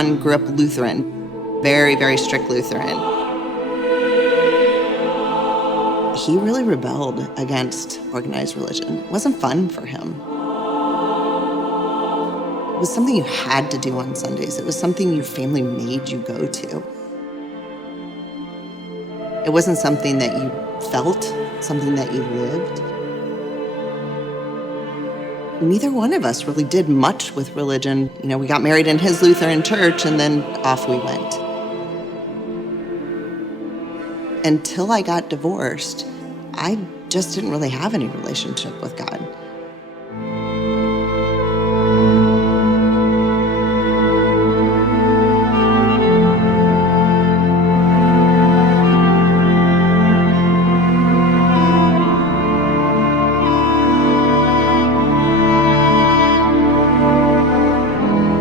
Don grew up Lutheran, very, very strict Lutheran. He really rebelled against organized religion. It wasn't fun for him. It was something you had to do on Sundays. It was something your family made you go to. It wasn't something that you felt, something that you lived. Neither one of us really did much with religion. You know, we got married in his Lutheran church and then off we went. Until I got divorced, I just didn't really have any relationship with God.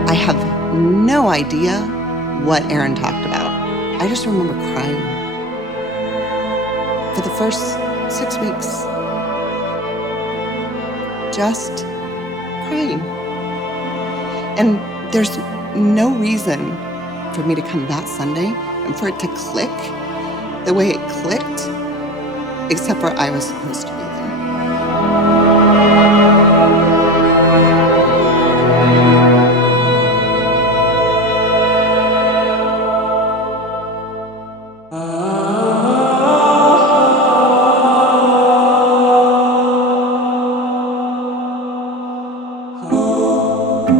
I have no idea what Aaron talked about. I just remember crying. For the first 6 weeks, just crying. And there's no reason for me to come that Sunday and for it to click the way it clicked, except for I was supposed to be there.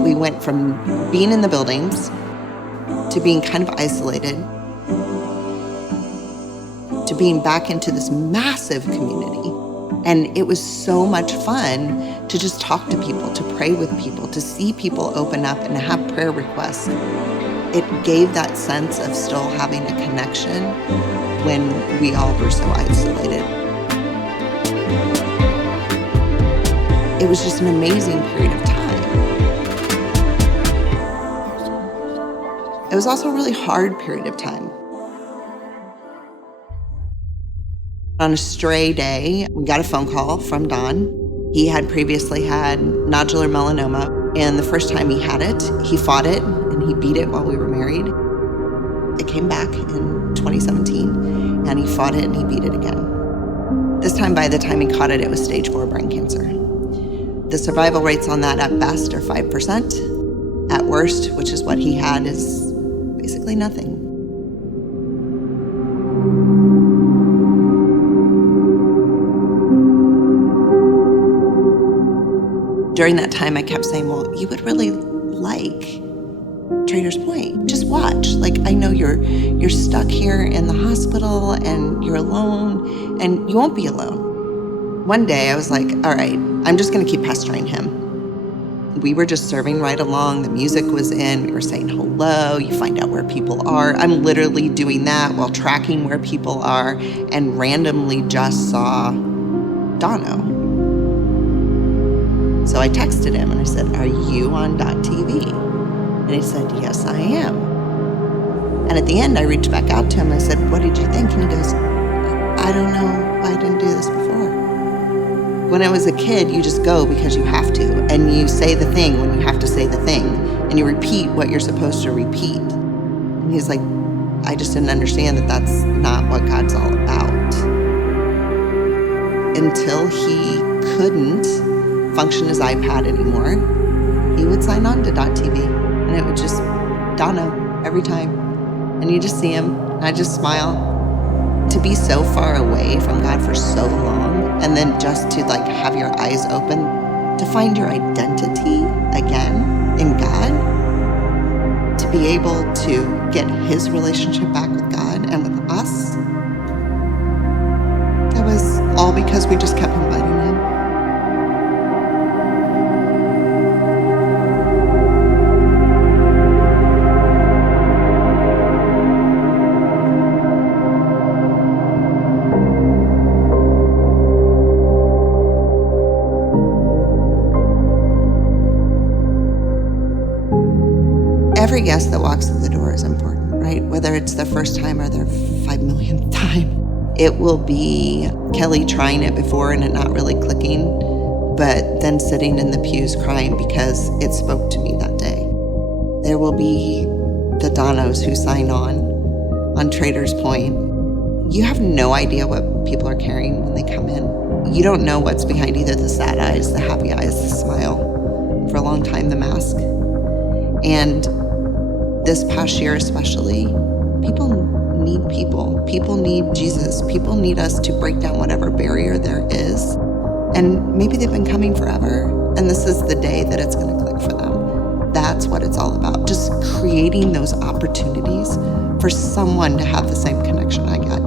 We went from being in the buildings to being kind of isolated to being back into this massive community. And it was so much fun to just talk to people, to pray with people, to see people open up and have prayer requests. It gave that sense of still having a connection when we all were so isolated. It was just an amazing period of time. It was also a really hard period of time. On a stray day, we got a phone call from Don. He had previously had nodular melanoma, and the first time he had it, he fought it, and he beat it while we were married. It came back in 2017, and he fought it and he beat it again. This time, by the time he caught it, it was stage 4 brain cancer. The survival rates on that at best are 5%. At worst, which is what he had, is basically nothing. During that time, I kept saying, well, you would really like Traders Point. Just watch. Like, I know you're stuck here in the hospital and you're alone, and you won't be alone. One day I was like, all right, I'm just gonna keep pestering him. We were just serving right along. The music was in. We were saying hello. You find out where people are. I'm literally doing that while tracking where people are, and randomly just saw Dono. So I texted him and I said, are you on .tv? And he said, yes, I am. And at the end, I reached back out to him. I said, what did you think? And he goes, I don't know why I didn't do this before. When I was a kid, you just go because you have to, and you say the thing when you have to say the thing, and you repeat what you're supposed to repeat. And he's like, I just didn't understand that that's not what God's all about. Until he couldn't function his iPad anymore, he would sign on to .tv, and it would just Dono every time. And you just see him, and I just smile. To be so far away from God for so long, and then just to like have your eyes open, to find your identity again in God, to be able to get his relationship back with God and with us, that was all because we just kept inviting him. Every guest that walks through the door is important, right? Whether it's their first time or their 5 millionth time. It will be Kelli trying it before and it not really clicking, but then sitting in the pews crying because it spoke to me that day. There will be the donos who sign on Traders Point. You have no idea what people are carrying when they come in. You don't know what's behind either the sad eyes, the happy eyes, the smile, for a long time, the mask. And this past year especially, people need people. People need Jesus. People need us to break down whatever barrier there is. And maybe they've been coming forever, and this is the day that it's going to click for them. That's what it's all about. Just creating those opportunities for someone to have the same connection I got.